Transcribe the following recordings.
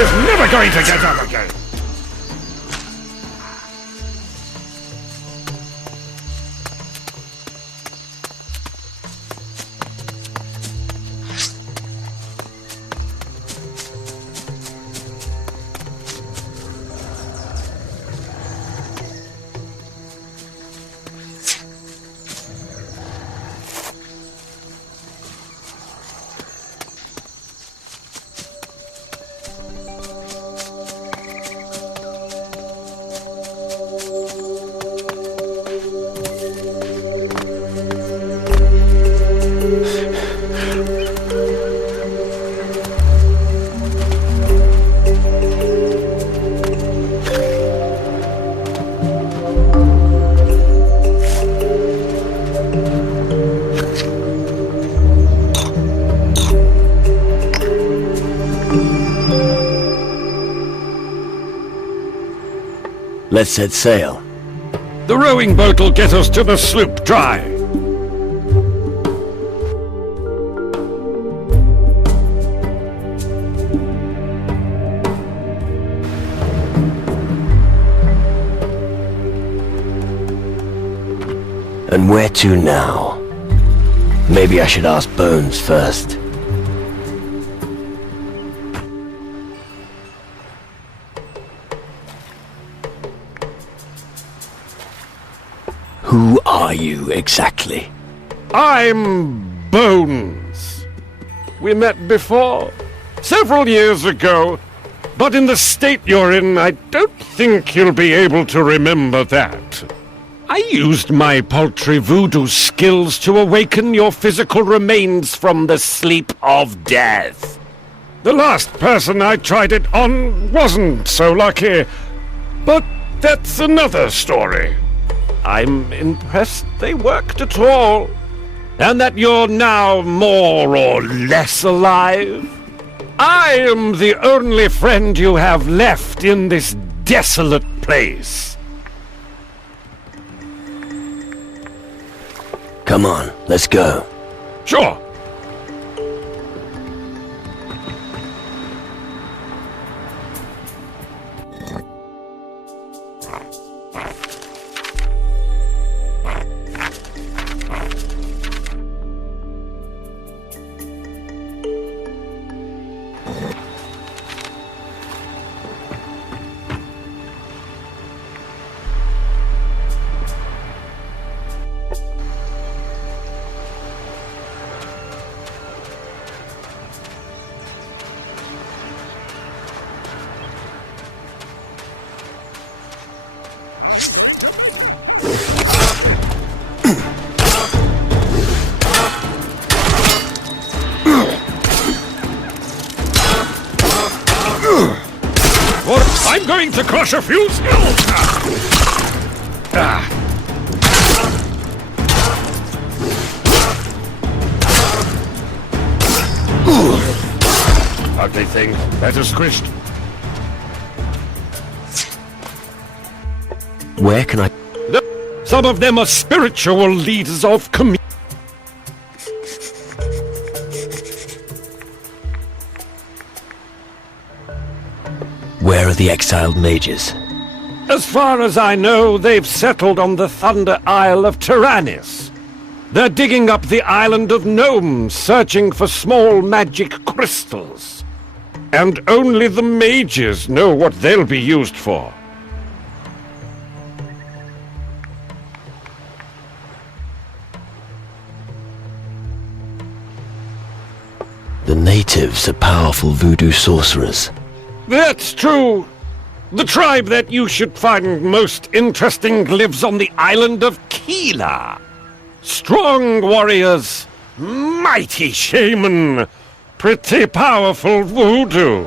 Is never going to get up again! Let's set sail. The rowing boat will get us to the sloop dry. And where to now? Maybe I should ask Bones first. Who are you, exactly? I'm Bones. We met before, several years ago, but in the state you're in, I don't think you'll be able to remember that. I used my paltry voodoo skills to awaken your physical remains from the sleep of death. The last person I tried it on wasn't so lucky, but that's another story. I'm impressed they worked at all, and that you're now more or less alive. I am the only friend you have left in this desolate place. Come on, let's go. Sure. I'm going to crush a few skulls! Ugly thing, better squished. Where can I... Some of them are spiritual leaders of community. Where are the exiled mages? As far as I know, they've settled on the Thunder Isle of Tyrannus. They're digging up the island of Gnomes, searching for small magic crystals. And only the mages know what they'll be used for. The natives are powerful voodoo sorcerers. That's true. The tribe that you should find most interesting lives on the island of Keela. Strong warriors, mighty shaman, pretty powerful voodoo.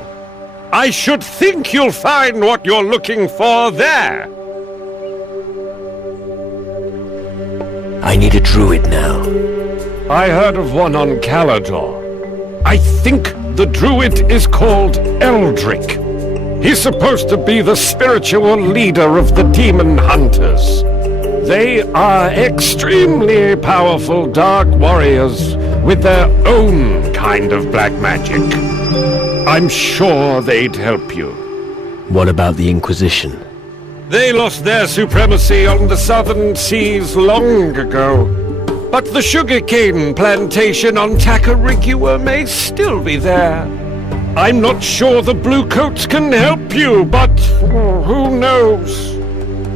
I should think you'll find what you're looking for there. I need a druid now. I heard of one on Calador. I think the druid is called Eldrick. He's supposed to be the spiritual leader of the demon hunters. They are extremely powerful dark warriors with their own kind of black magic. I'm sure they'd help you. What about the Inquisition? They lost their supremacy on the southern seas long ago. But the sugarcane plantation on Tacarigua may still be there. I'm not sure the Bluecoats can help you, but who knows?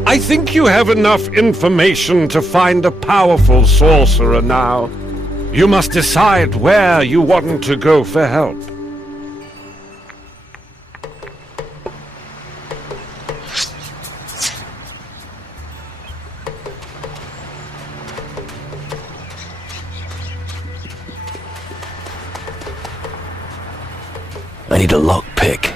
I think you have enough information to find a powerful sorcerer now. You must decide where you want to go for help. I need a lockpick.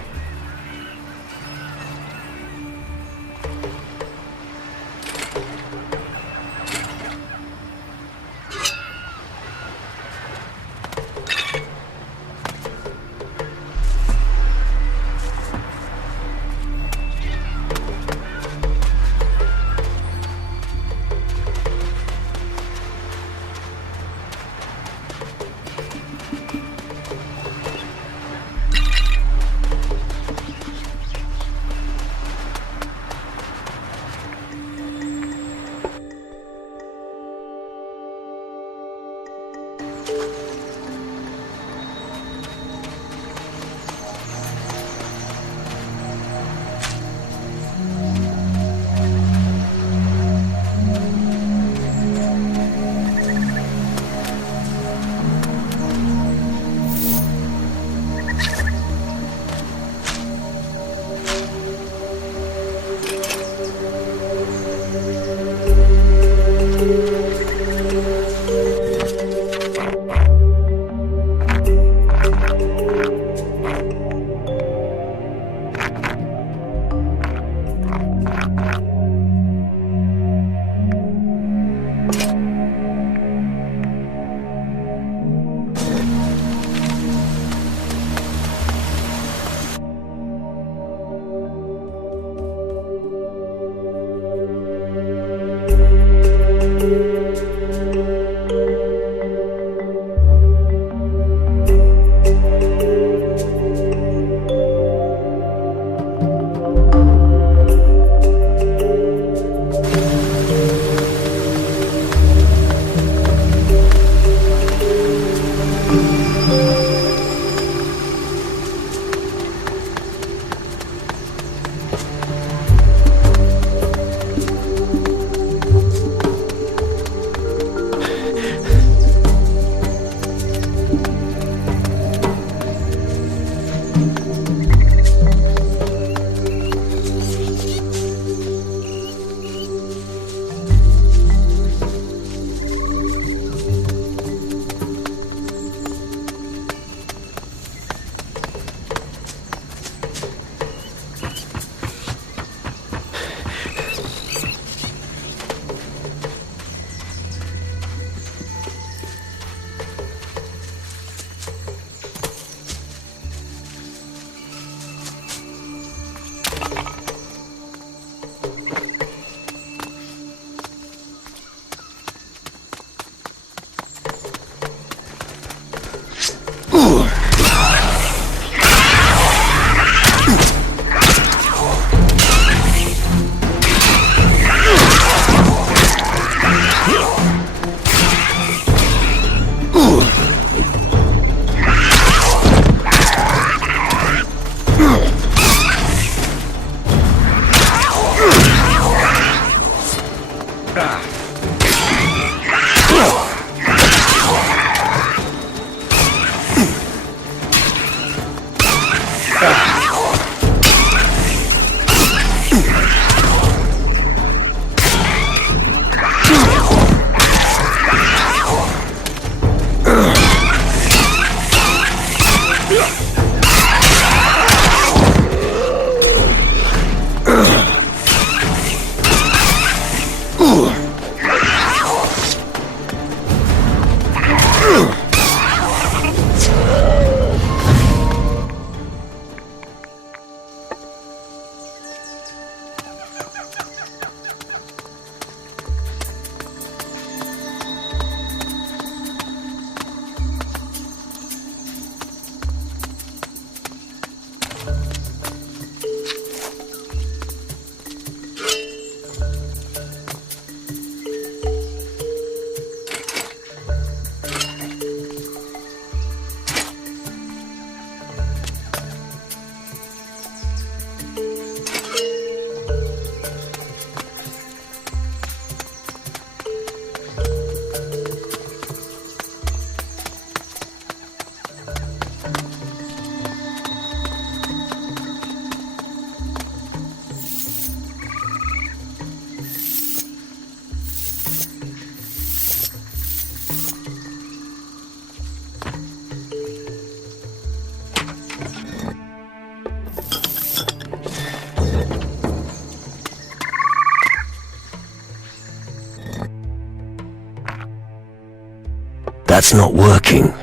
It's not working.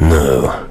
No.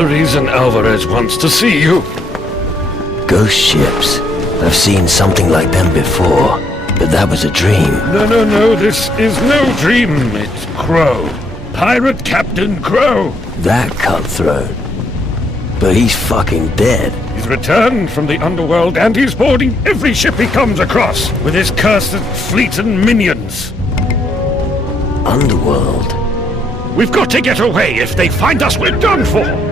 the reason Alvarez wants to see you. Ghost ships. I've seen something like them before, but that was a dream. No, this is no dream. It's Crow. Pirate Captain Crow. That cutthroat. But he's fucking dead. He's returned from the underworld and he's boarding every ship he comes across with his cursed fleet and minions. Underworld? We've got to get away. If they find us, we're done for.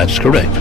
That's correct.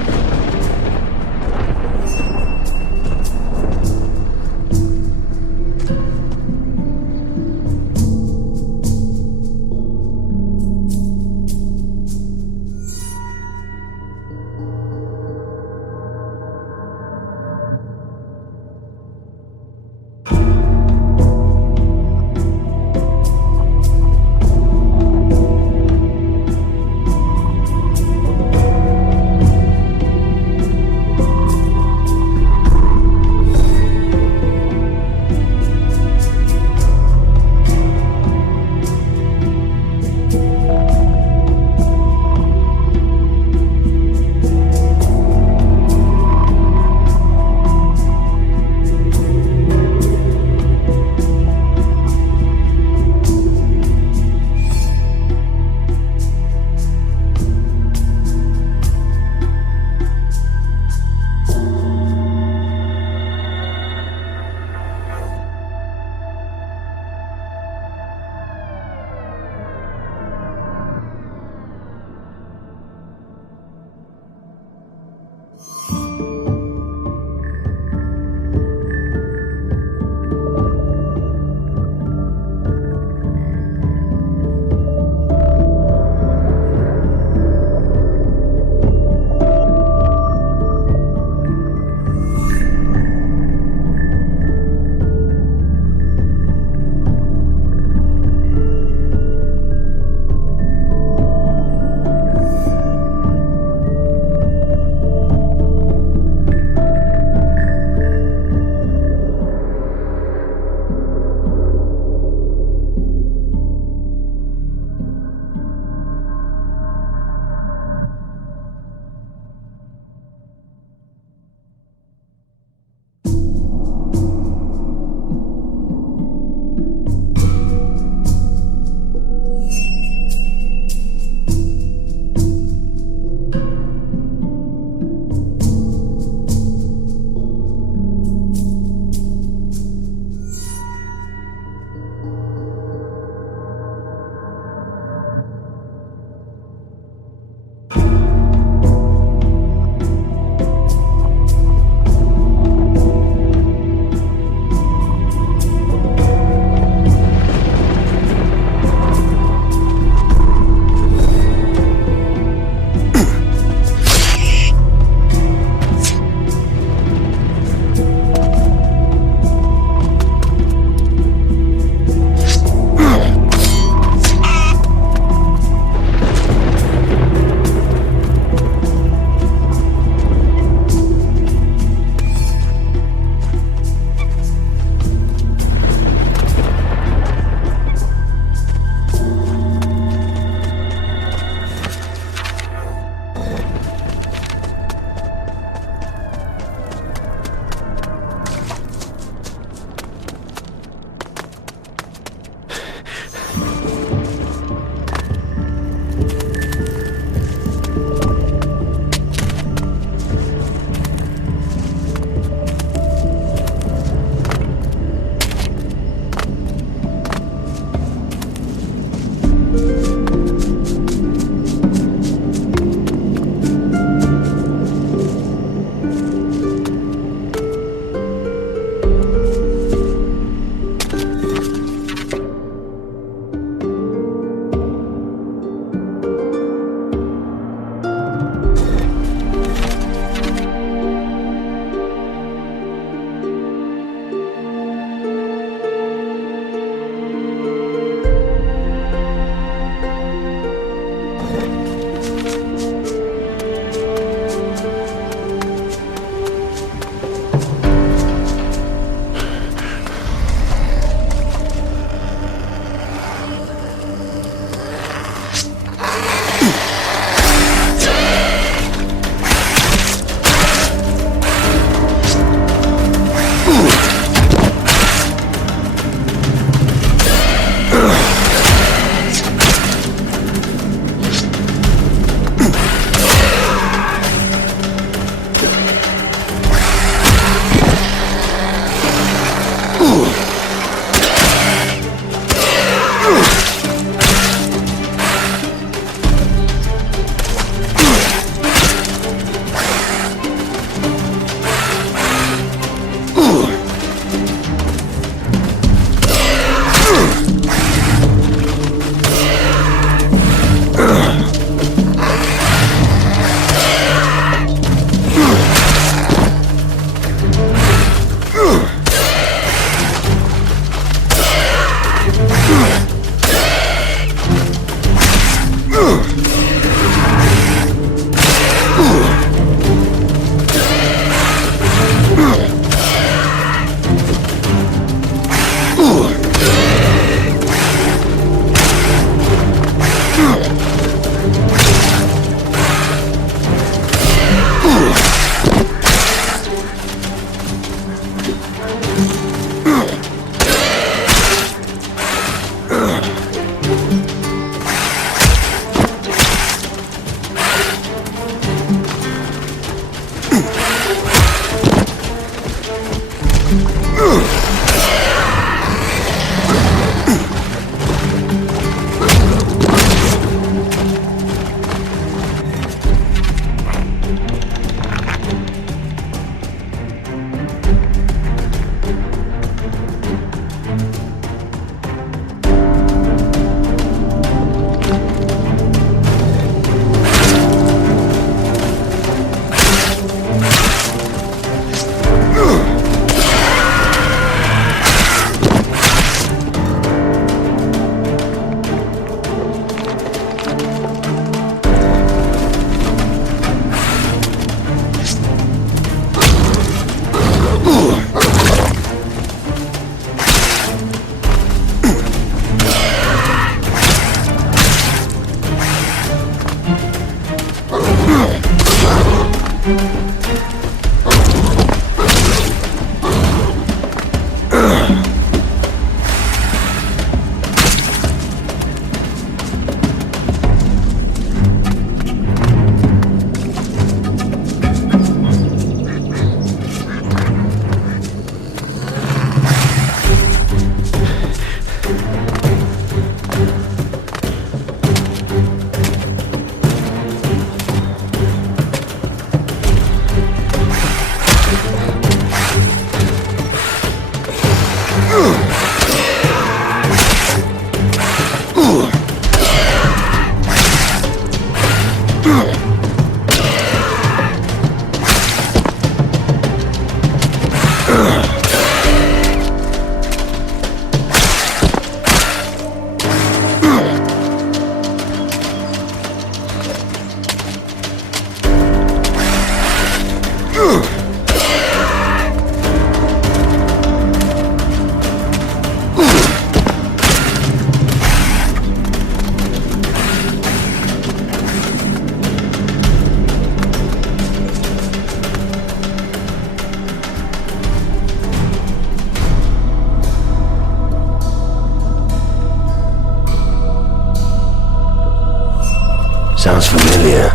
Sounds familiar.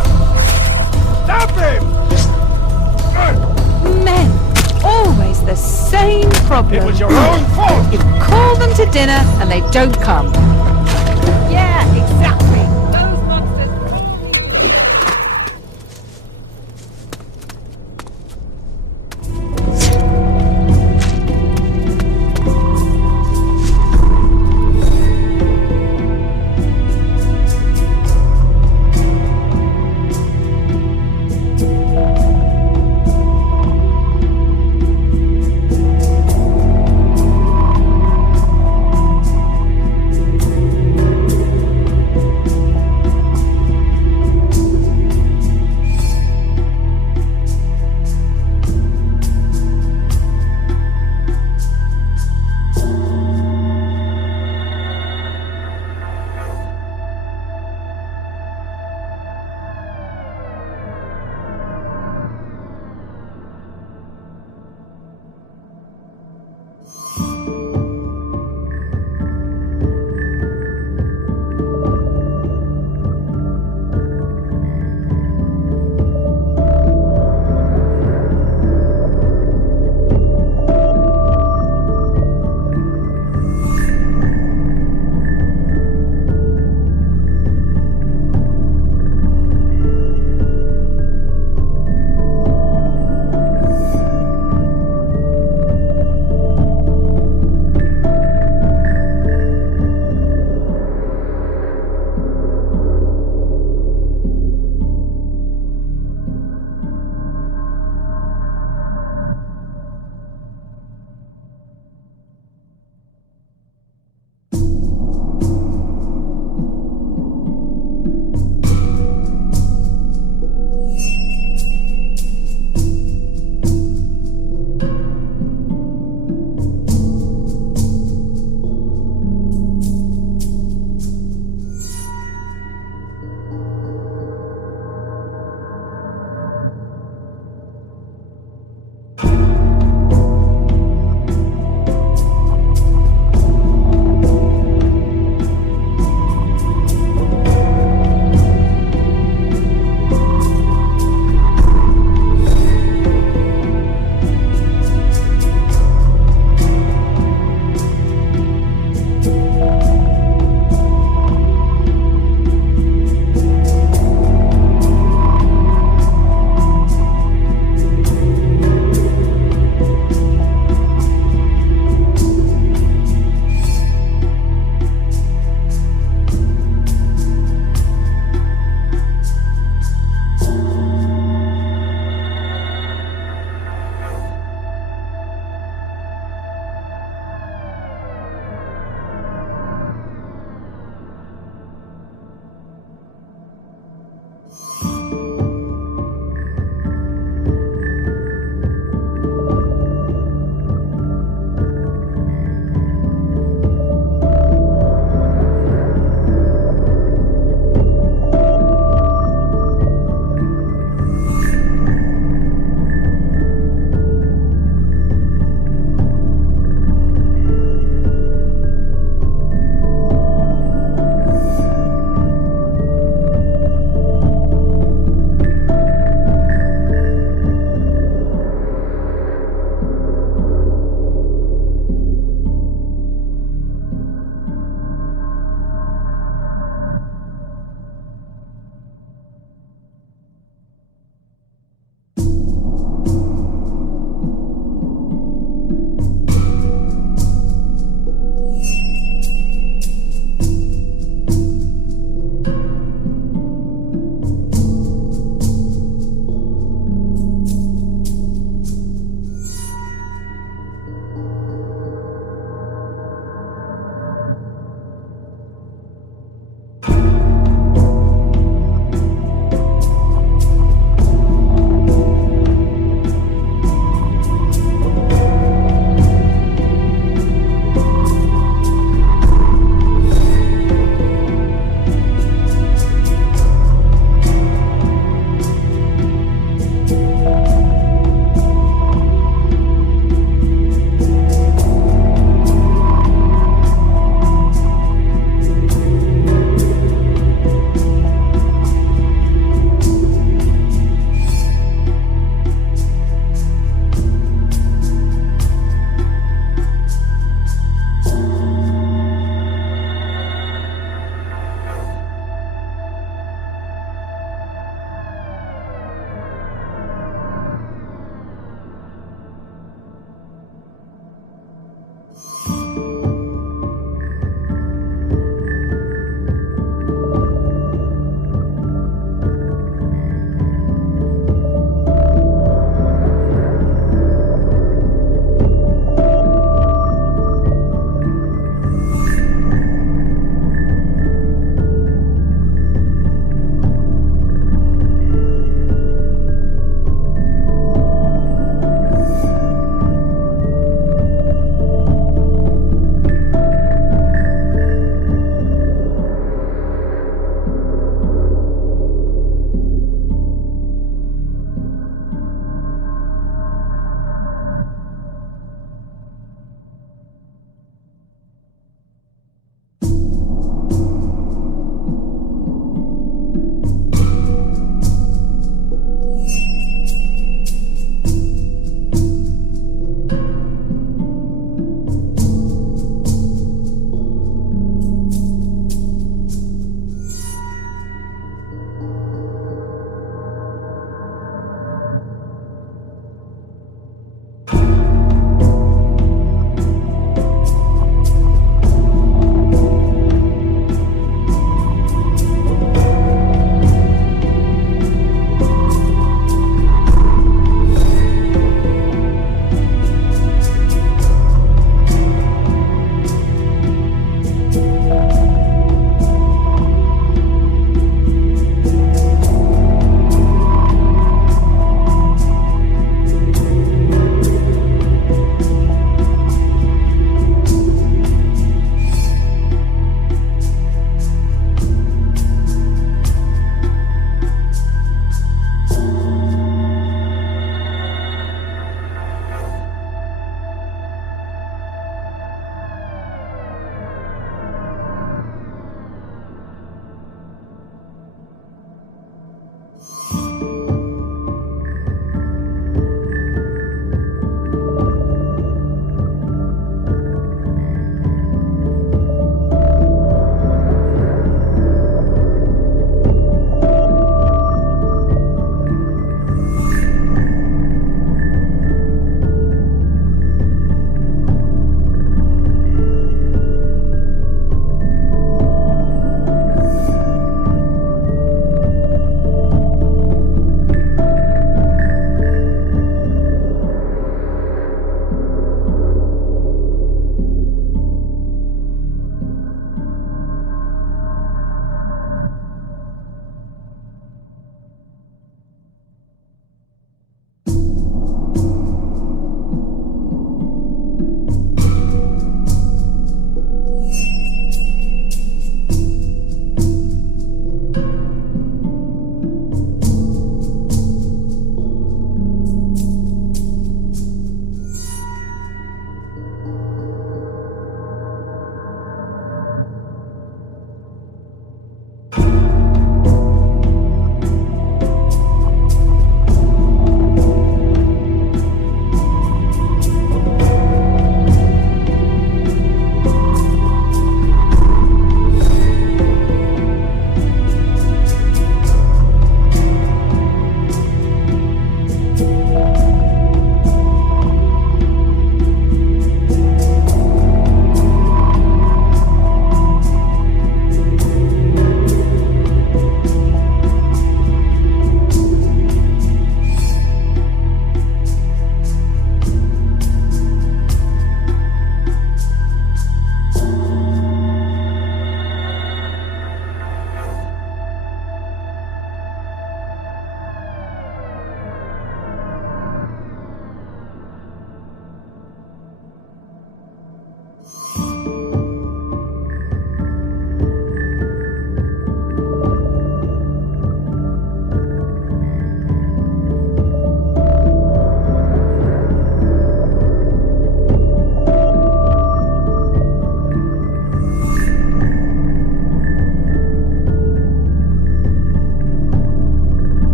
Stop him! Men, always the same problem. It was your own fault! You call them to dinner and they don't come. Yeah, exactly. Those monsters.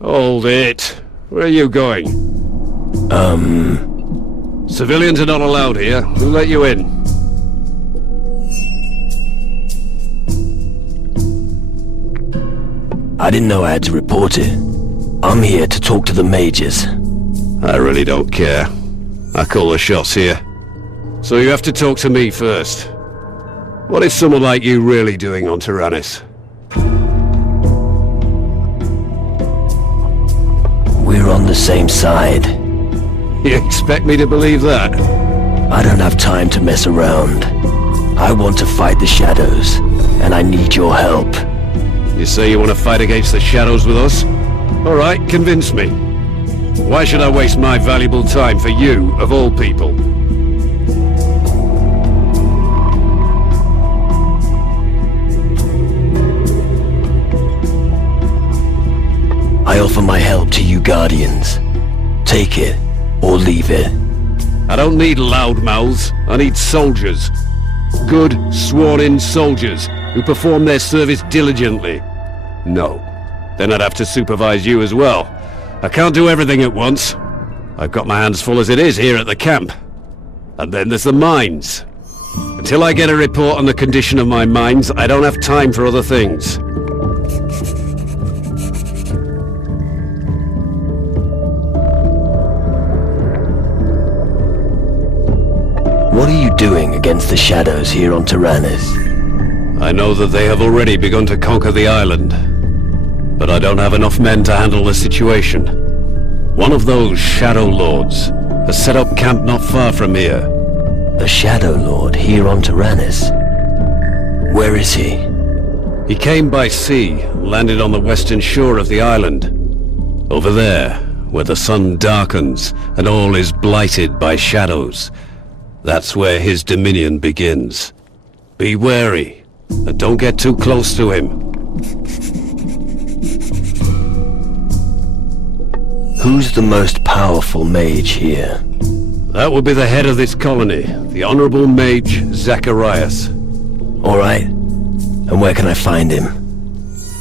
Hold it. Where are you going? Civilians are not allowed here. Who let you in? I didn't know I had to report it. I'm here to talk to the mages. I really don't care. I call the shots here. So you have to talk to me first. What is someone like you really doing on Tyrannus? We're on the same side. You expect me to believe that? I don't have time to mess around. I want to fight the shadows, and I need your help. You say you want to fight against the shadows with us? All right, convince me. Why should I waste my valuable time for you, of all people? I offer my help to you Guardians. Take it, or leave it. I don't need loudmouths. I need soldiers. Good, sworn-in soldiers who perform their service diligently. No. Then I'd have to supervise you as well. I can't do everything at once. I've got my hands full as it is here at the camp. And then there's the mines. Until I get a report on the condition of my mines, I don't have time for other things. What are you doing against the shadows here on Tyrannus? I know that they have already begun to conquer the island. But I don't have enough men to handle the situation. One of those Shadow Lords has set up camp not far from here. A Shadow Lord here on Tyrannus? Where is he? He came by sea, landed on the western shore of the island. Over there, where the sun darkens and all is blighted by shadows. That's where his dominion begins. Be wary, and don't get too close to him. Who's the most powerful mage here? That would be the head of this colony, the Honorable Mage Zacharias. All right. And where can I find him?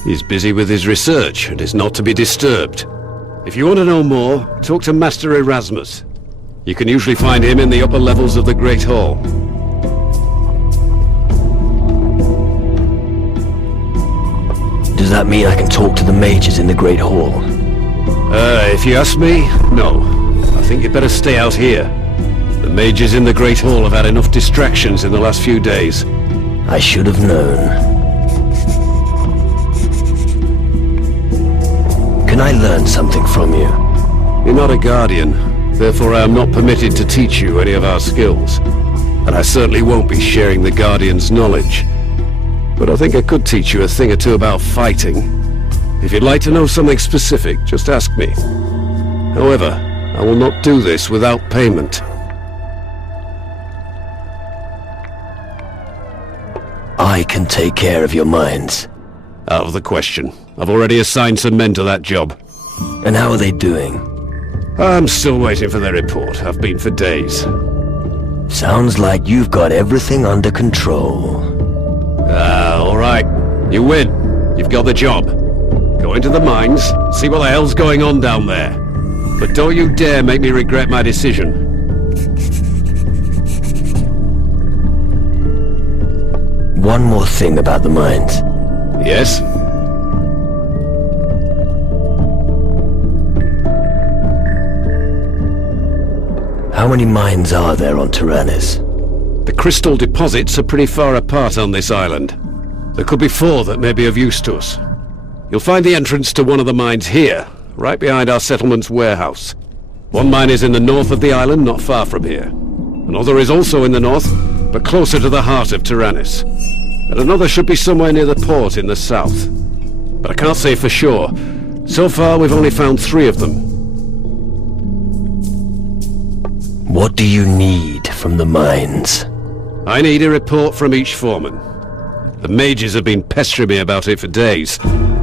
He's busy with his research and is not to be disturbed. If you want to know more, talk to Master Erasmus. You can usually find him in the upper levels of the Great Hall. Does that mean I can talk to the mages in the Great Hall? If you ask me, no. I think you'd better stay out here. The mages in the Great Hall have had enough distractions in the last few days. I should have known. Can I learn something from you? You're not a guardian, therefore I am not permitted to teach you any of our skills. And I certainly won't be sharing the Guardian's knowledge. But I think I could teach you a thing or two about fighting. If you'd like to know something specific, just ask me. However, I will not do this without payment. I can take care of your mines. Out of the question. I've already assigned some men to that job. And how are they doing? I'm still waiting for their report. I've been for days. Sounds like you've got everything under control. All right. You win. You've got the job. Go into the mines, see what the hell's going on down there. But don't you dare make me regret my decision. One more thing about the mines. Yes? How many mines are there on Tyrannus? The crystal deposits are pretty far apart on this island. There could be 4 that may be of use to us. You'll find the entrance to one of the mines here, right behind our settlement's warehouse. One mine is in the north of the island, not far from here. Another is also in the north, but closer to the heart of Tyrannus. And another should be somewhere near the port in the south. But I can't say for sure. So far, we've only found 3 of them. What do you need from the mines? I need a report from each foreman. The mages have been pestering me about it for days.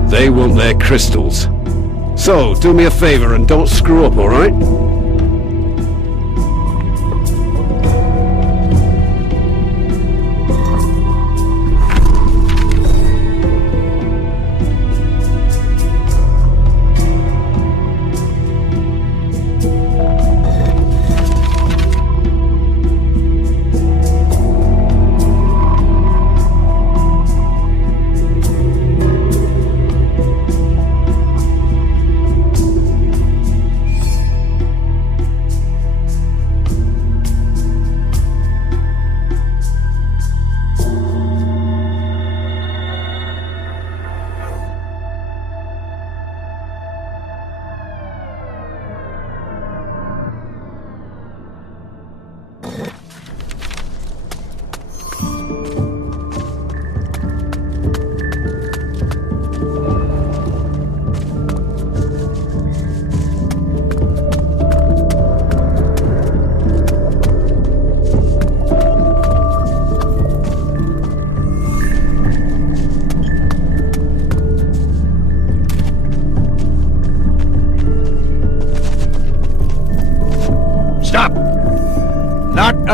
They want their crystals. So, do me a favor and don't screw up, all right?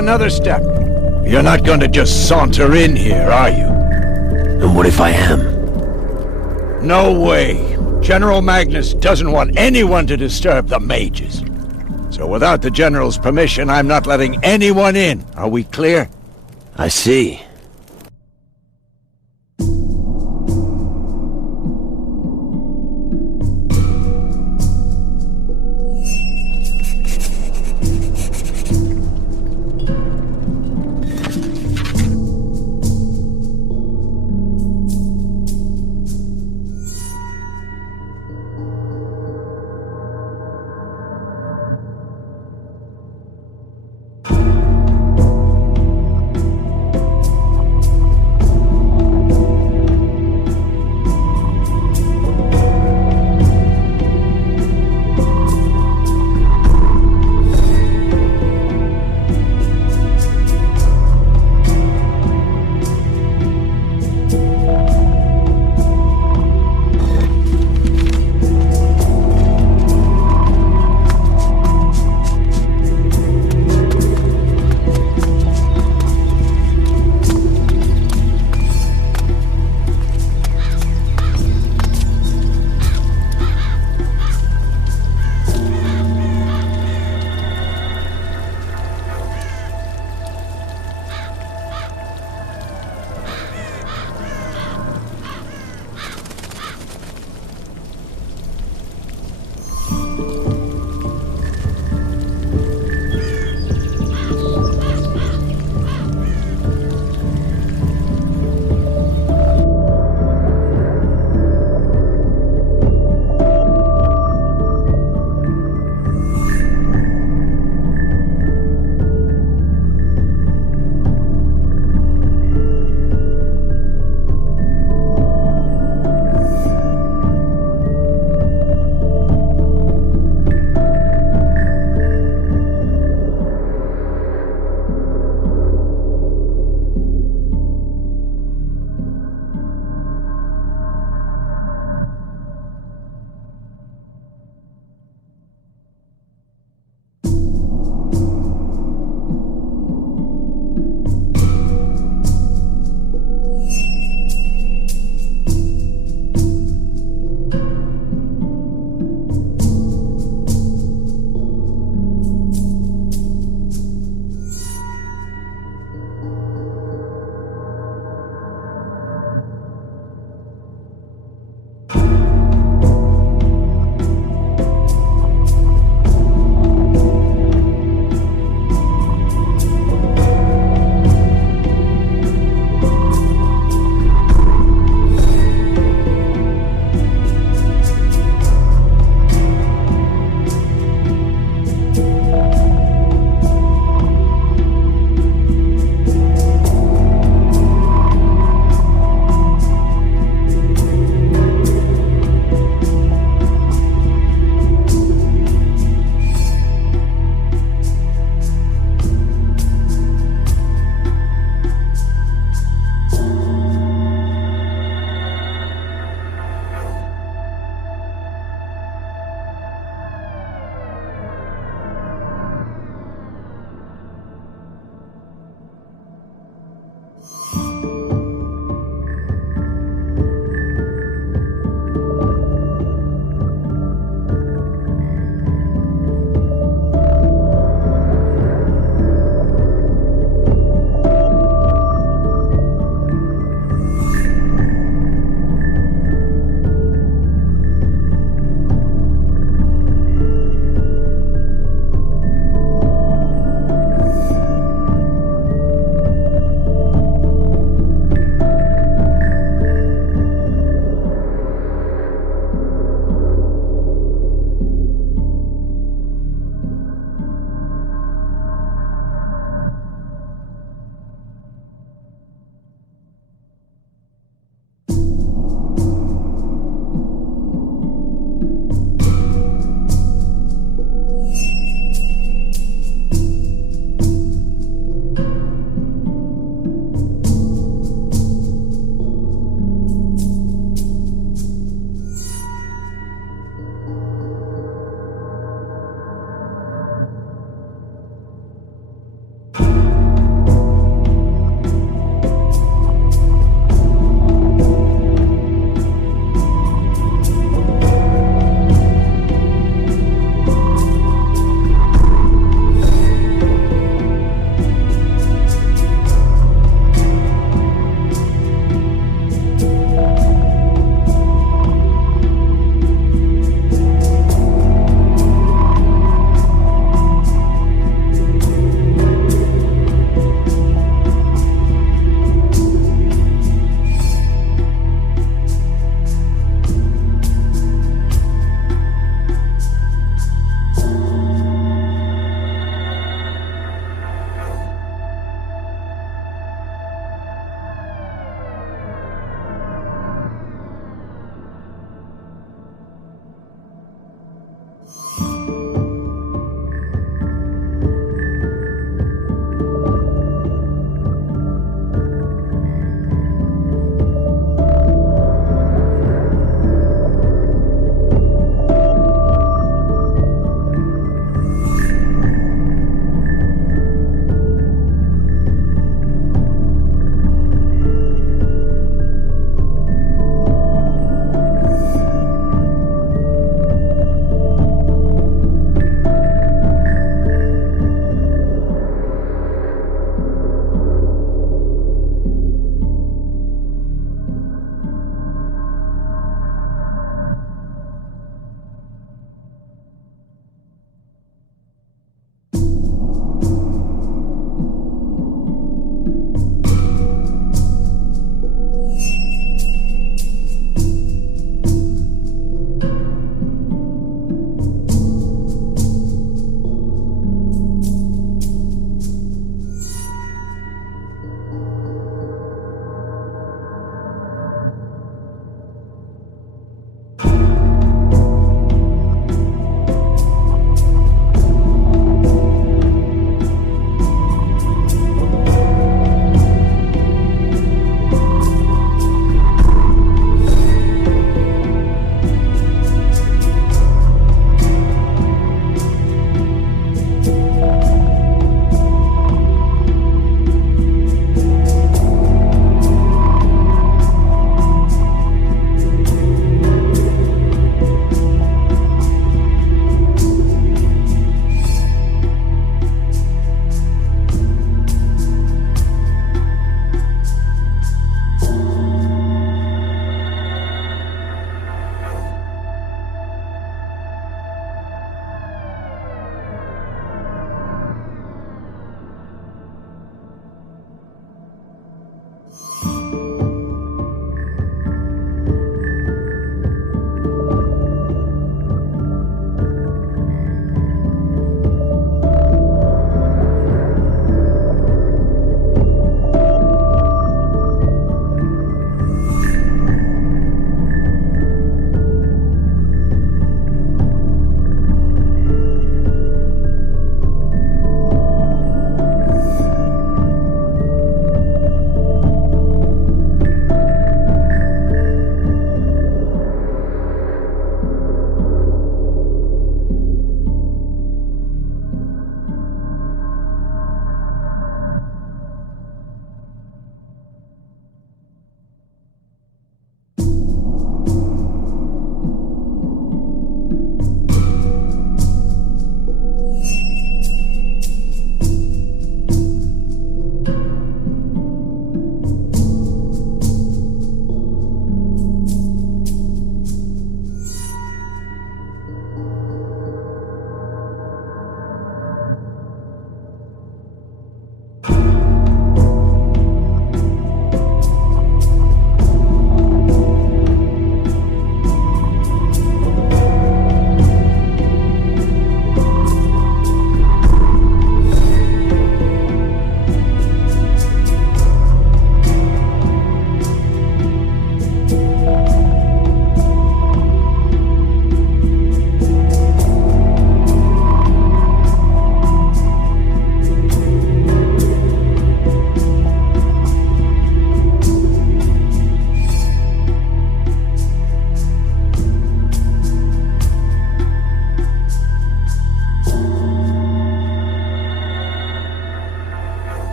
another step. You're not going to just saunter in here, are you? And what if I am? No way. General Magnus doesn't want anyone to disturb the mages. So without the General's permission, I'm not letting anyone in. Are we clear? I see.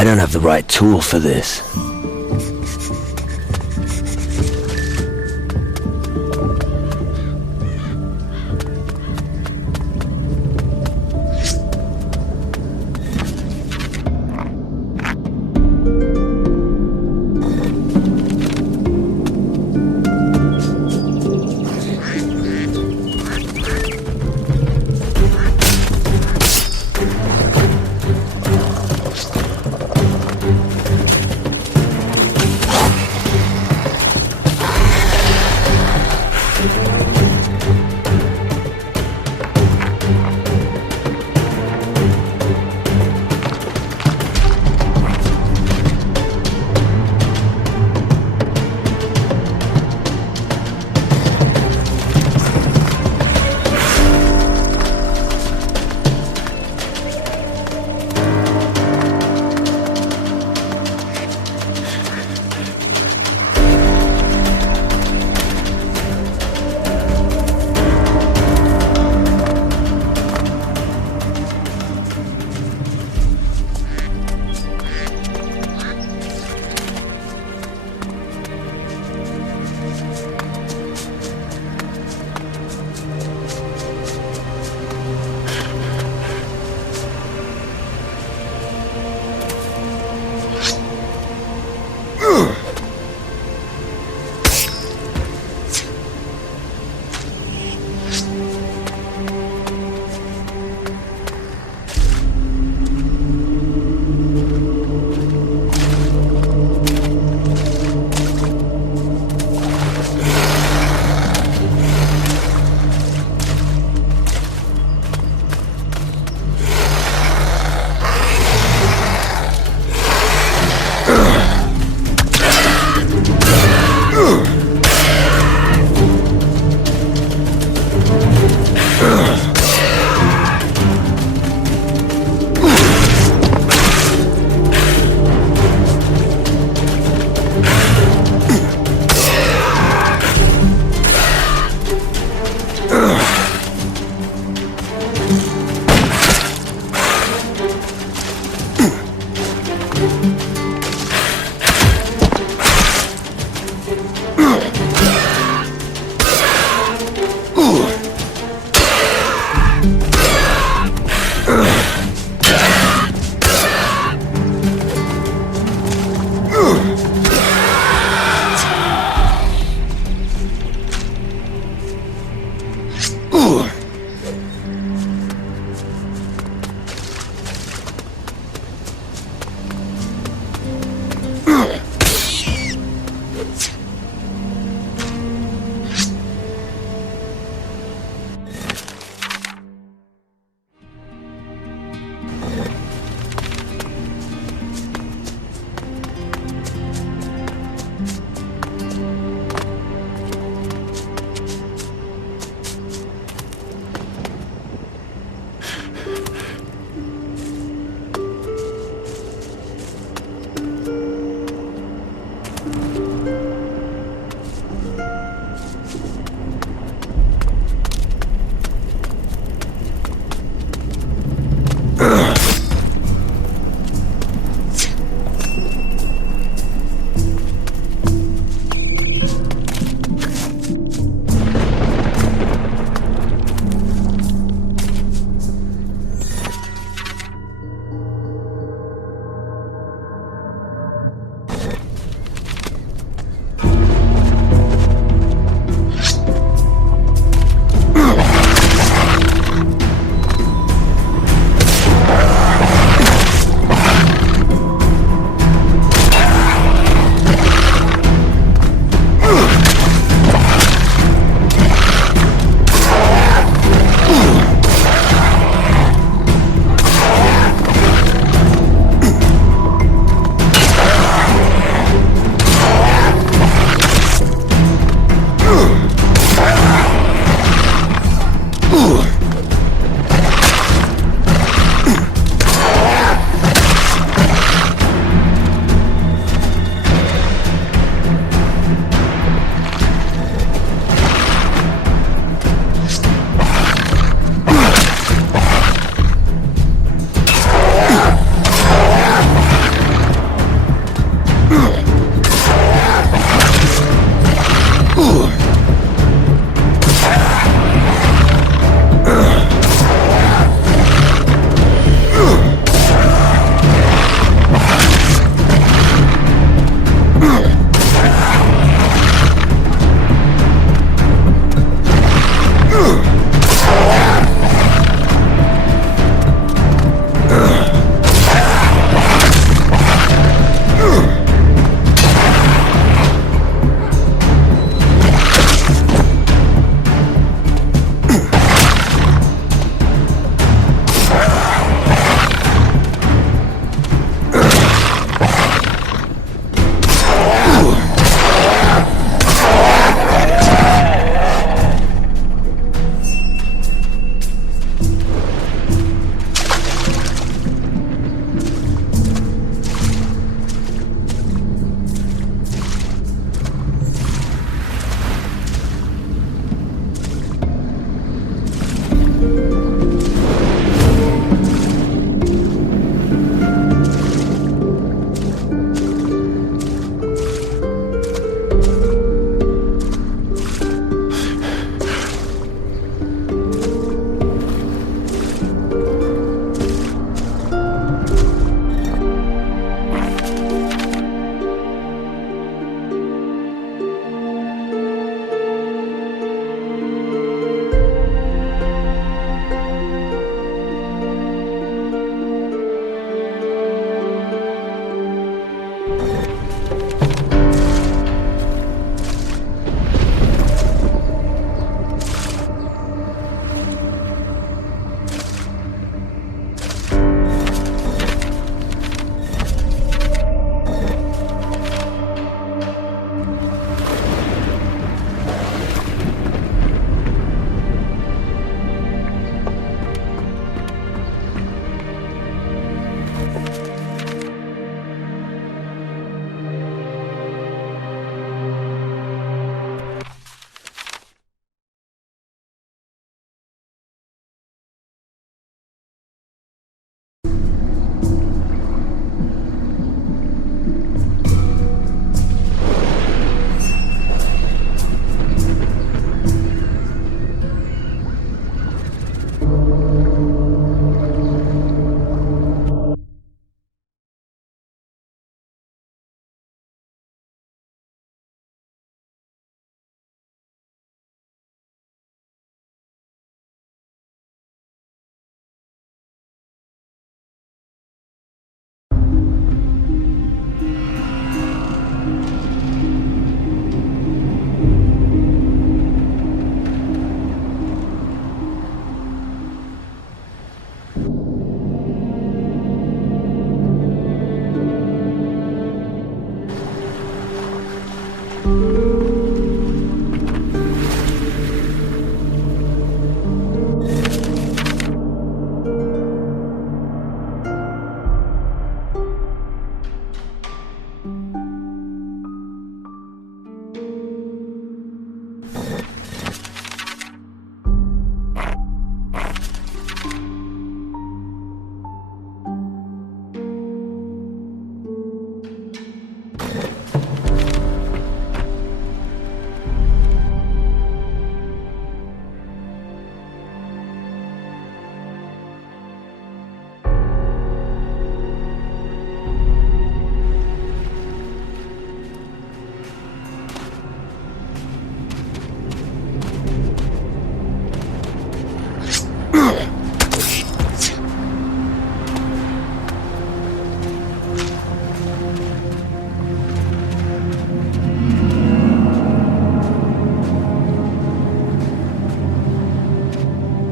I don't have the right tool for this.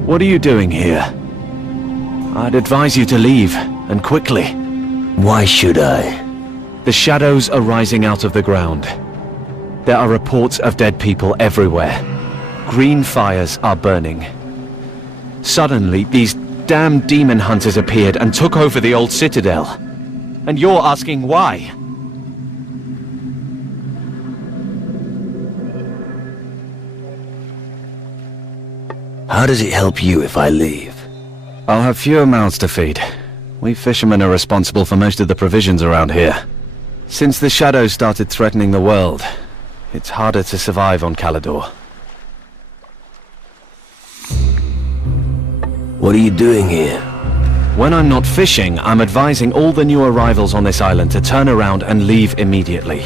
What are you doing here? I'd advise you to leave, and quickly. Why should I? The shadows are rising out of the ground. There are reports of dead people everywhere. Green fires are burning. Suddenly, these damn demon hunters appeared and took over the old citadel. And you're asking why? How does it help you if I leave? I'll have fewer mouths to feed. We fishermen are responsible for most of the provisions around here. Since the shadows started threatening the world, it's harder to survive on Calidor. What are you doing here? When I'm not fishing, I'm advising all the new arrivals on this island to turn around and leave immediately.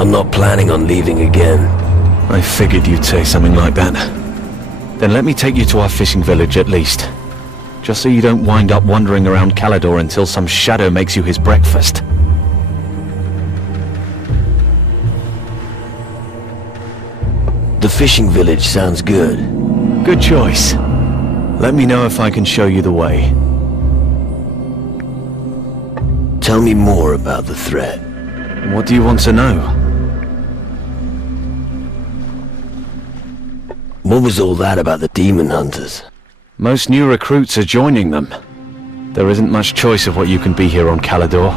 I'm not planning on leaving again. I figured you'd say something like that. Then let me take you to our fishing village at least. Just so you don't wind up wandering around Calidor until some shadow makes you his breakfast. The fishing village sounds good. Good choice. Let me know if I can show you the way. Tell me more about the threat. What do you want to know? What was all that about the demon hunters? Most new recruits are joining them. There isn't much choice of what you can be here on Calidor.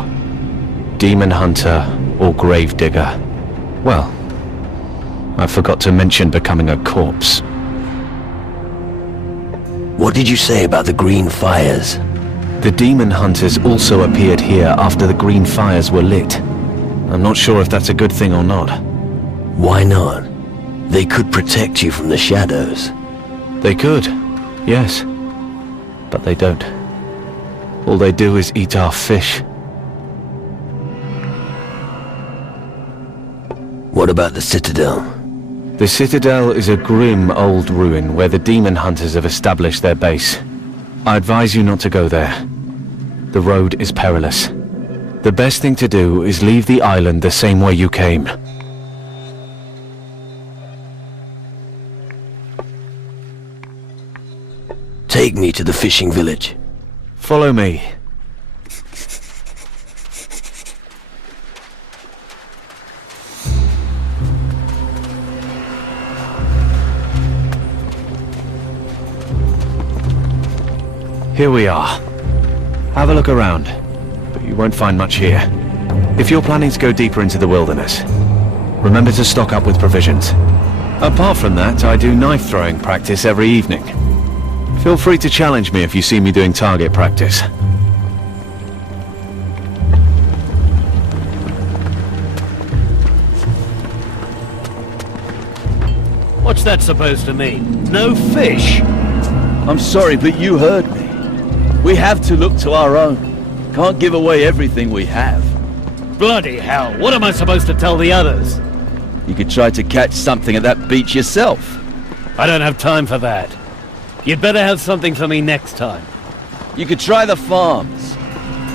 Demon hunter or grave digger. Well, I forgot to mention becoming a corpse. What did you say about the green fires? The demon hunters also appeared here after the green fires were lit. I'm not sure if that's a good thing or not. Why not? They could protect you from the shadows. They could, yes. But they don't. All they do is eat our fish. What about the citadel? The citadel is a grim old ruin where the demon hunters have established their base. I advise you not to go there. The road is perilous. The best thing to do is leave the island the same way you came. Take me to the fishing village. Follow me. Here we are. Have a look around, but you won't find much here. If you're planning to go deeper into the wilderness, remember to stock up with provisions. Apart from that, I do knife throwing practice every evening. Feel free to challenge me if you see me doing target practice. What's that supposed to mean? No fish? I'm sorry, but you heard me. We have to look to our own. Can't give away everything we have. Bloody hell, what am I supposed to tell the others? You could try to catch something at that beach yourself. I don't have time for that. You'd better have something for me next time. You could try the farms.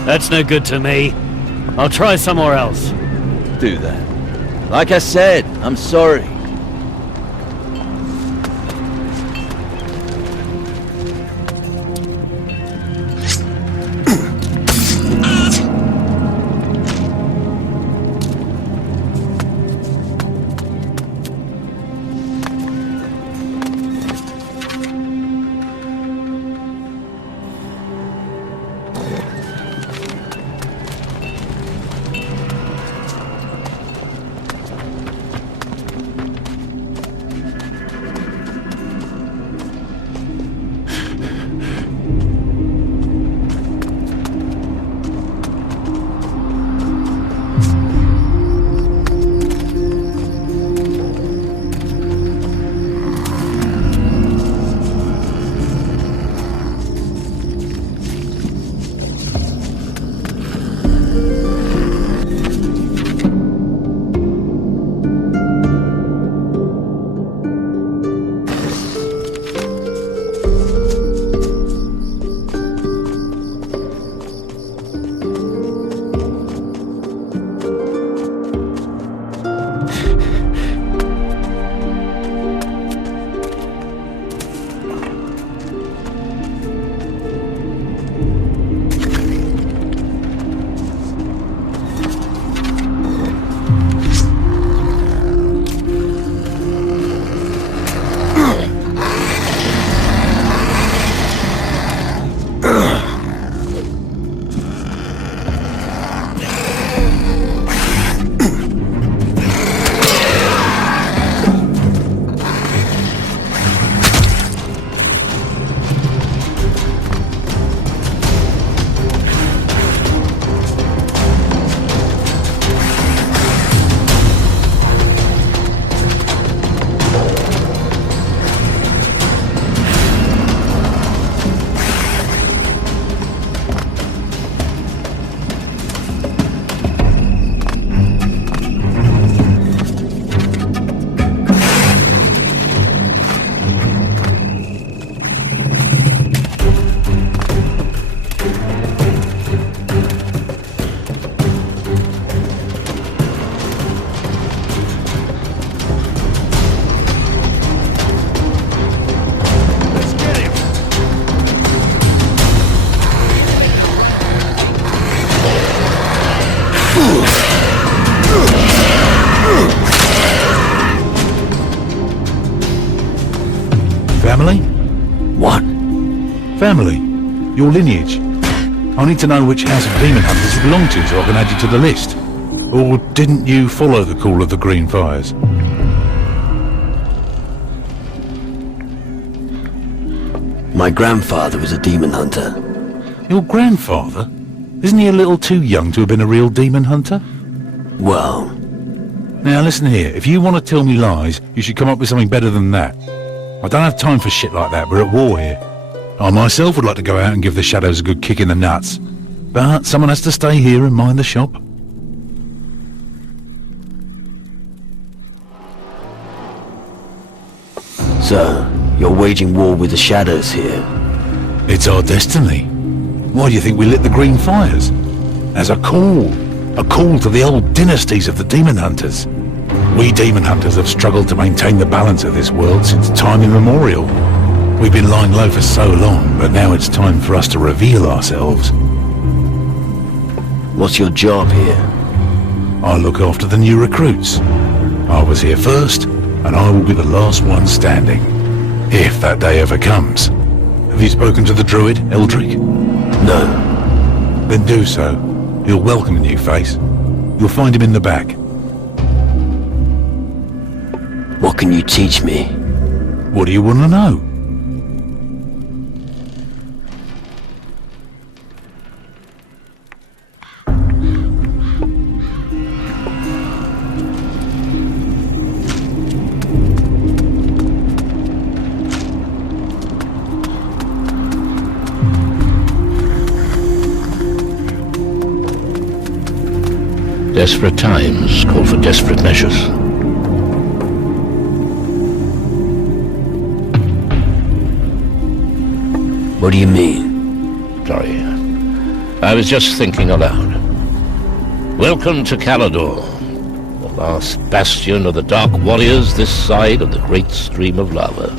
That's no good to me. I'll try somewhere else. Do that. Like I said, I'm sorry. family, your lineage. I need to know which house of demon hunters you belong to so I can add you to the list. Or didn't you follow the call of the Green Fires? My grandfather was a demon hunter. Your grandfather? Isn't he a little too young to have been a real demon hunter? Well... Now listen here, if you want to tell me lies, you should come up with something better than that. I don't have time for shit like that, we're at war here. I myself would like to go out and give the shadows a good kick in the nuts. But someone has to stay here and mind the shop. So, you're waging war with the shadows here? It's our destiny. Why do you think we lit the Green Fires? As a call to the old dynasties of the demon hunters. We demon hunters have struggled to maintain the balance of this world since time immemorial. We've been lying low for so long, but now it's time for us to reveal ourselves. What's your job here? I look after the new recruits. I was here first, and I will be the last one standing. If that day ever comes. Have you spoken to the druid, Eldrick? No. Then do so. He'll welcome a new face. You'll find him in the back. What can you teach me? What do you want to know? Desperate times call for desperate measures. What do you mean? Sorry. I was just thinking aloud. Welcome to Calador, the last bastion of the Dark Warriors this side of the great stream of lava.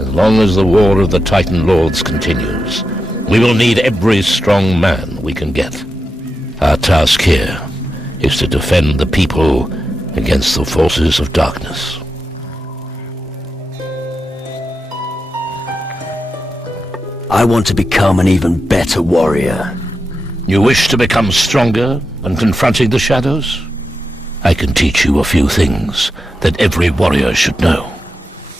As long as the war of the Titan Lords continues, we will need every strong man we can get. Our task here is to defend the people against the forces of darkness. I want to become an even better warrior. You wish to become stronger when confronting the shadows? I can teach you a few things that every warrior should know.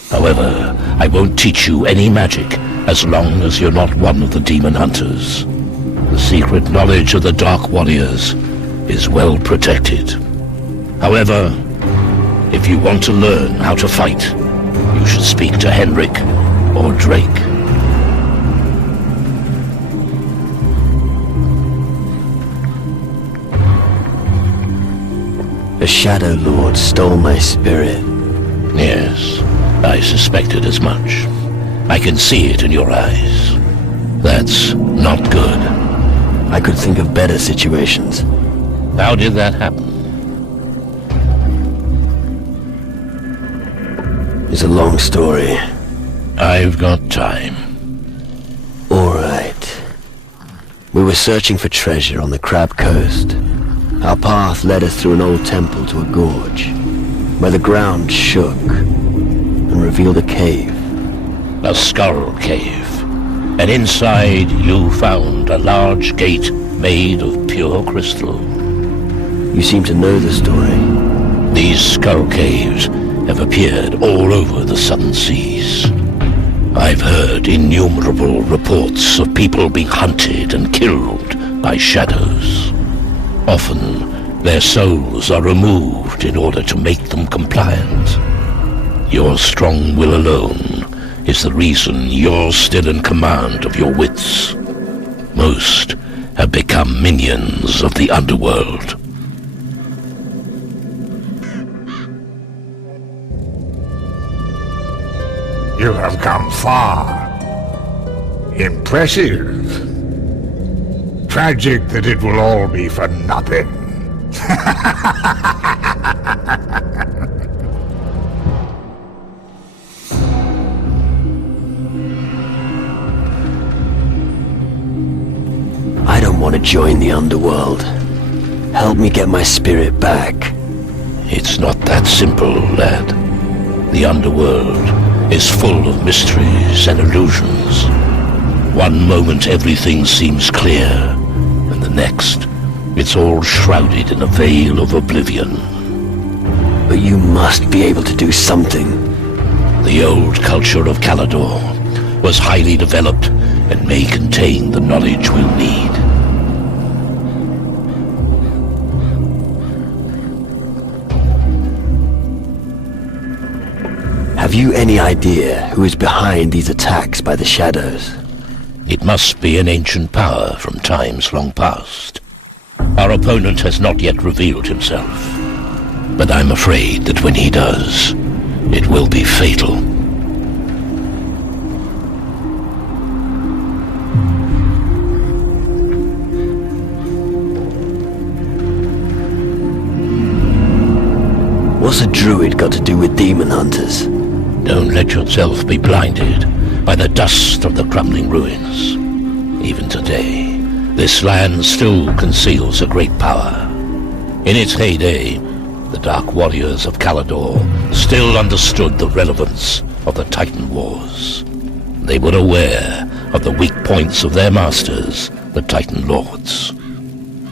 However, I won't teach you any magic as long as you're not one of the demon hunters. The secret knowledge of the Dark Warriors is well protected. However, if you want to learn how to fight, you should speak to Henrik or Drake. The Shadow Lord stole my spirit. Yes, I suspected as much. I can see it in your eyes. That's not good. I could think of better situations. How did that happen? It's a long story. I've got time. All right. We were searching for treasure on the Crab Coast. Our path led us through an old temple to a gorge, where the ground shook and revealed a cave. A skull cave. And inside you found a large gate made of pure crystal. You seem to know the story. These skull caves have appeared all over the southern seas. I've heard innumerable reports of people being hunted and killed by shadows. Often, their souls are removed in order to make them compliant. Your strong will alone is the reason you're still in command of your wits. Most have become minions of the underworld. You have come far. Impressive. Tragic that it will all be for nothing. I don't want to join the underworld. Help me get my spirit back. It's not that simple, lad. The underworld is full of mysteries and illusions. One moment everything seems clear, and the next, it's all shrouded in a veil of oblivion. But you must be able to do something. The old culture of Calador was highly developed and may contain the knowledge we'll need. Have you any idea who is behind these attacks by the Shadows? It must be an ancient power from times long past. Our opponent has not yet revealed himself, but I'm afraid that when he does, it will be fatal. What's a druid got to do with demon hunters? Don't let yourself be blinded by the dust of the crumbling ruins. Even today, this land still conceals a great power. In its heyday, the Dark Warriors of Calador still understood the relevance of the Titan Wars. They were aware of the weak points of their masters, the Titan Lords.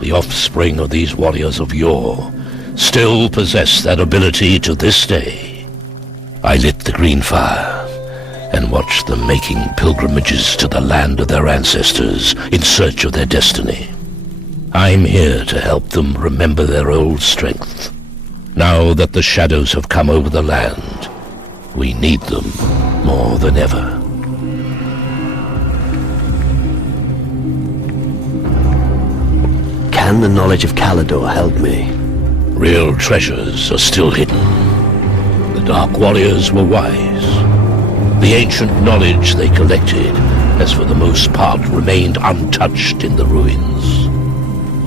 The offspring of these warriors of yore still possess that ability to this day. I lit the green fire and watched them making pilgrimages to the land of their ancestors in search of their destiny. I'm here to help them remember their old strength. Now that the Shadows have come over the land, we need them more than ever. Can the knowledge of Calador help me? Real treasures are still hidden. The Dark Warriors were wise. The ancient knowledge they collected has for the most part remained untouched in the ruins.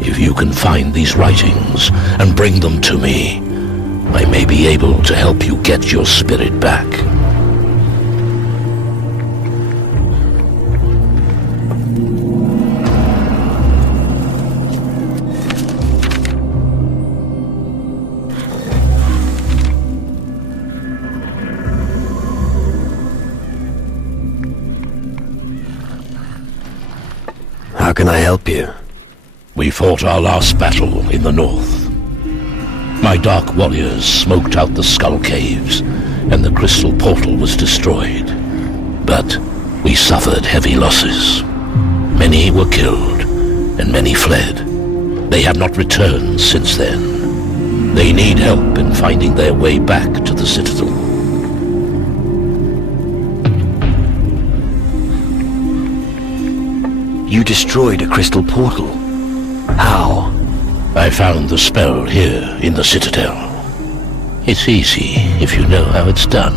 If you can find these writings and bring them to me, I may be able to help you get your spirit back. How can I help you? We fought our last battle in the north. My Dark Warriors smoked out the Skull Caves, and the crystal portal was destroyed. But we suffered heavy losses. Many were killed, and many fled. They have not returned since then. They need help in finding their way back to the Citadel. You destroyed a crystal portal. How? I found the spell here in the Citadel. It's easy if you know how it's done.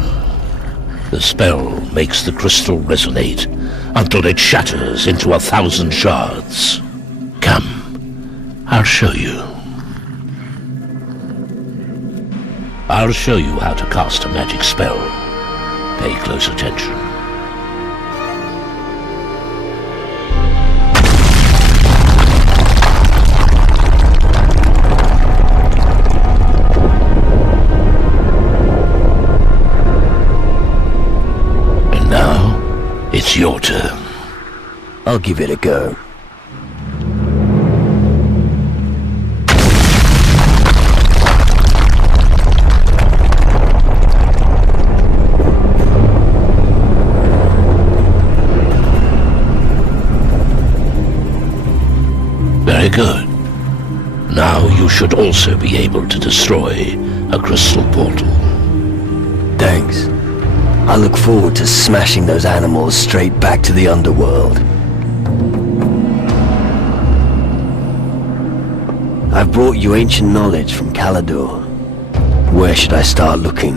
The spell makes the crystal resonate until it shatters into 1,000 shards. Come, I'll show you. I'll show you how to cast a magic spell. Pay close attention. It's your turn. I'll give it a go. Very good. Now you should also be able to destroy a crystal portal. Thanks. I look forward to smashing those animals straight back to the underworld. I've brought you ancient knowledge from Calador. Where should I start looking?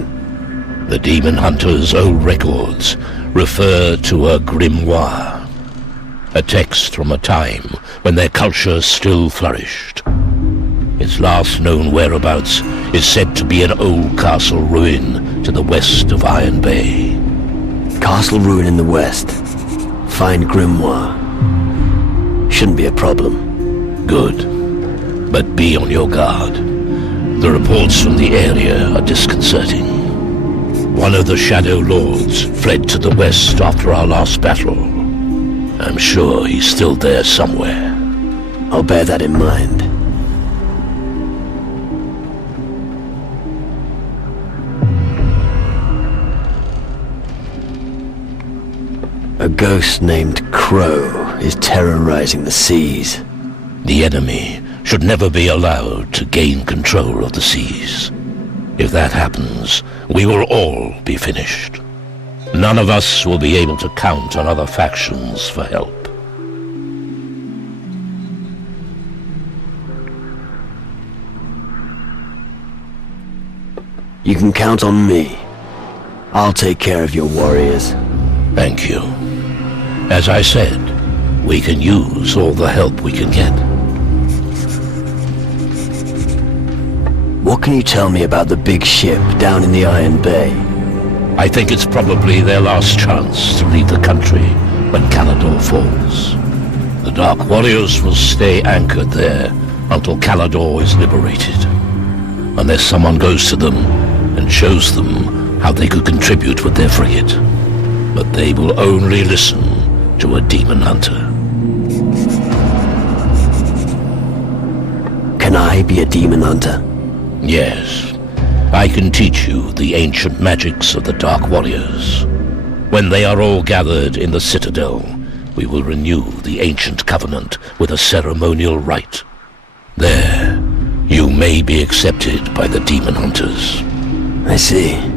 The demon hunter's old records refer to a grimoire, a text from a time when their culture still flourished. Its last known whereabouts is said to be an old castle ruin to the west of Iron Bay. Castle ruin in the west. Find grimoire. Shouldn't be a problem. Good. But be on your guard. The reports from the area are disconcerting. One of the Shadow Lords fled to the west after our last battle. I'm sure he's still there somewhere. I'll bear that in mind. A ghost named Crow is terrorizing the seas. The enemy should never be allowed to gain control of the seas. If that happens, we will all be finished. None of us will be able to count on other factions for help. You can count on me. I'll take care of your warriors. Thank you. As I said, we can use all the help we can get. What can you tell me about the big ship down in the Iron Bay? I think it's probably their last chance to leave the country when Calador falls. The Dark Warriors will stay anchored there until Calador is liberated. Unless someone goes to them and shows them how they could contribute with their frigate. But they will only listen to a demon hunter. Can I be a demon hunter? Yes. I can teach you the ancient magics of the Dark Warriors. When they are all gathered in the Citadel, we will renew the ancient covenant with a ceremonial rite. There, you may be accepted by the demon hunters. I see.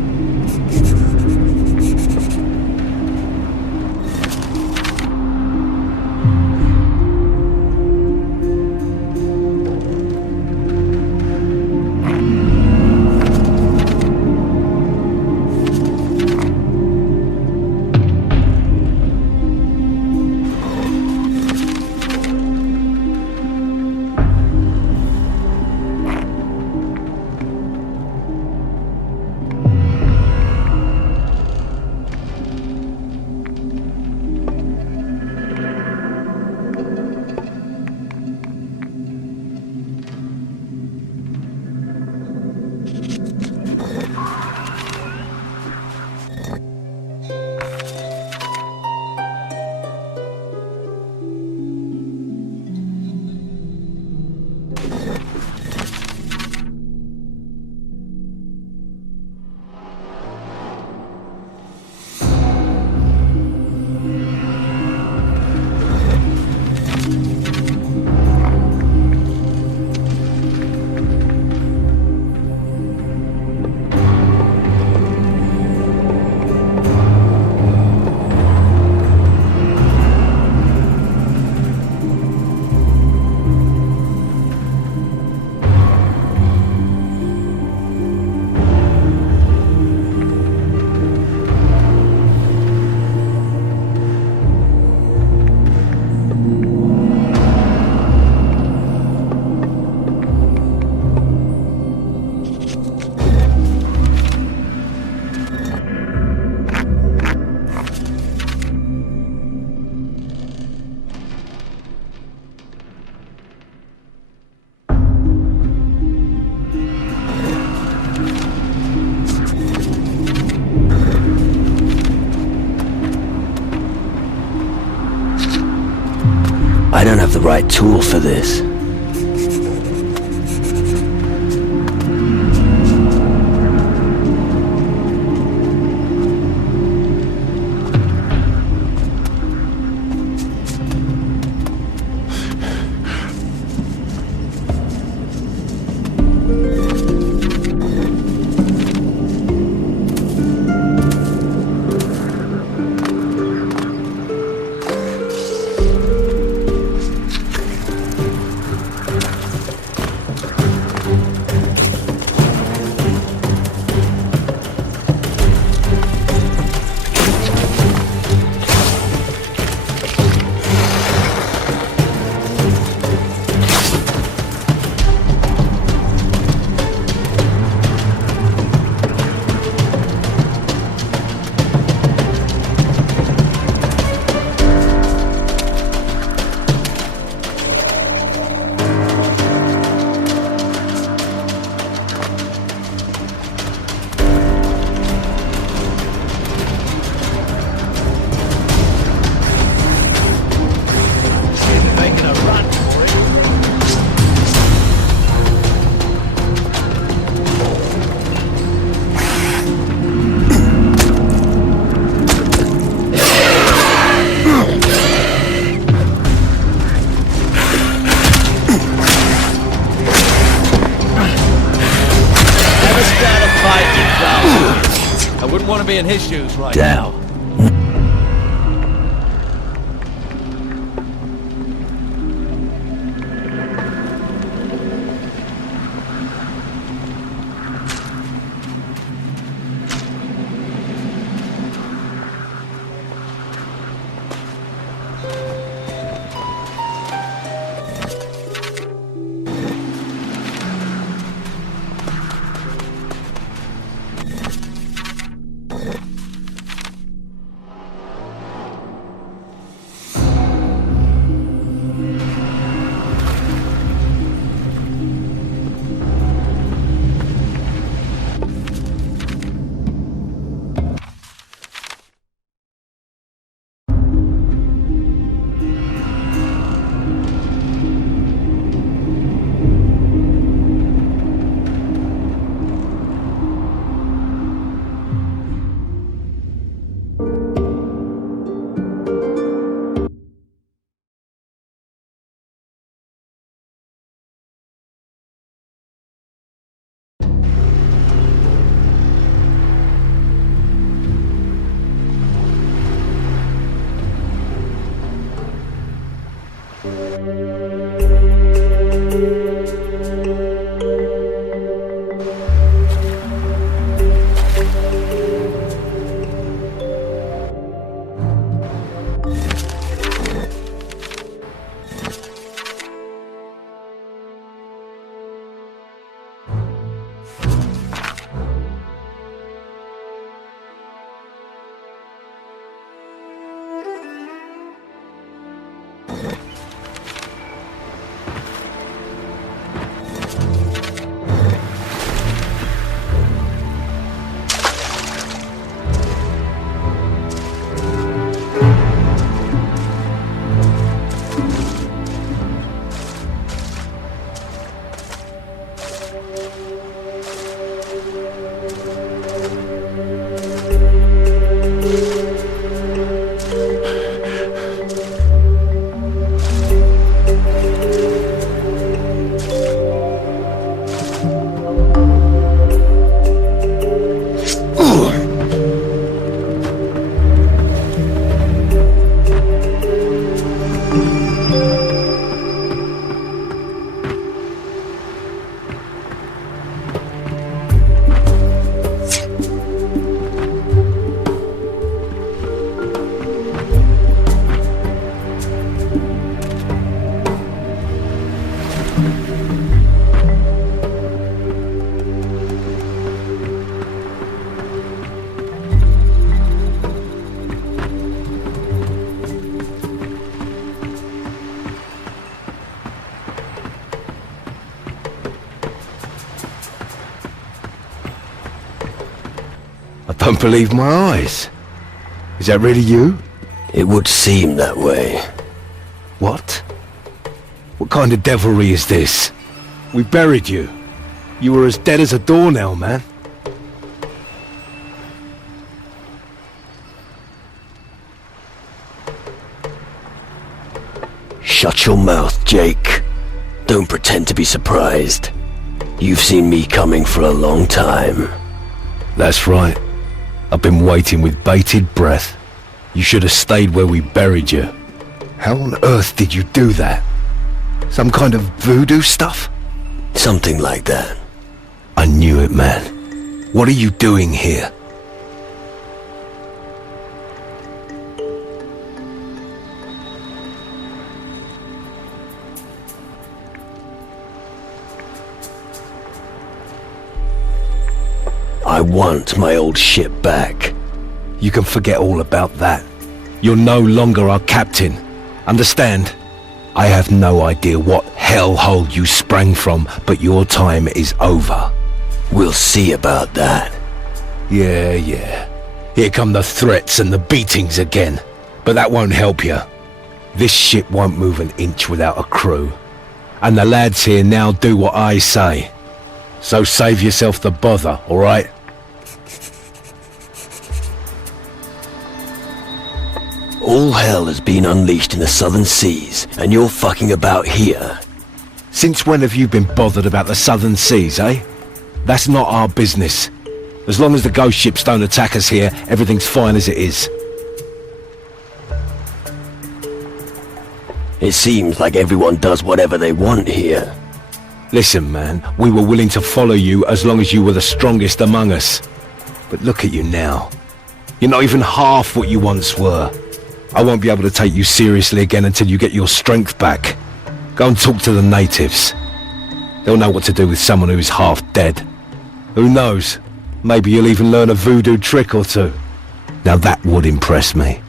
I don't have the right tool for this. wouldn't want to be in his shoes right Now. now. I don't believe my eyes. Is that really you? It would seem that way. What? What kind of devilry is this? We buried you. You were as dead as a doornail, man. Shut your mouth, Jake. Don't pretend to be surprised. You've seen me coming for a long time. That's right. I've been waiting with bated breath. You should have stayed where we buried you. How on earth did you do that? Some kind of voodoo stuff? Something like that. I knew it, man. What are you doing here? I want my old ship back. You can forget all about that. You're no longer our captain. Understand? I have no idea what hellhole you sprang from, but your time is over. We'll see about that. Yeah. Here come the threats and the beatings again. But that won't help you. This ship won't move an inch without a crew. And the lads here now do what I say. So save yourself the bother, alright? All hell has been unleashed in the southern seas, and you're fucking about here. Since when have you been bothered about the southern seas, eh? That's not our business. As long as the ghost ships don't attack us here, everything's fine as it is. It seems like everyone does whatever they want here. Listen, man, we were willing to follow you as long as you were the strongest among us. But look at you now. You're not even half what you once were. I won't be able to take you seriously again until you get your strength back. Go and talk to the natives. They'll know what to do with someone who is half dead. Who knows? Maybe you'll even learn a voodoo trick or two. Now that would impress me.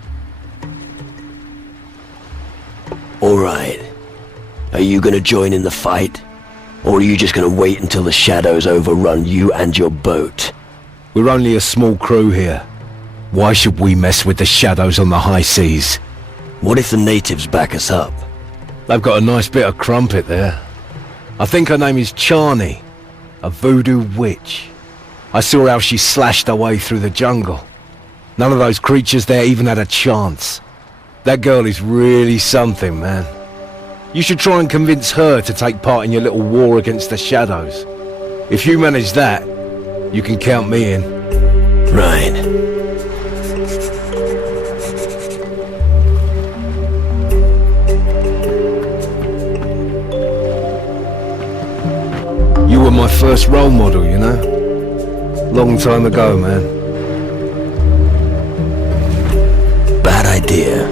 Alright. Are you gonna join in the fight? Or are you just gonna wait until the shadows overrun you and your boat? We're only a small crew here. Why should we mess with the shadows on the high seas? What if the natives back us up? They've got a nice bit of crumpet there. I think her name is Charney, a voodoo witch. I saw how she slashed her way through the jungle. None of those creatures there even had a chance. That girl is really something, man. You should try and convince her to take part in your little war against the shadows. If you manage that, you can count me in. Right. You were my first role model, you know? Long time ago, man. Bad idea.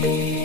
me.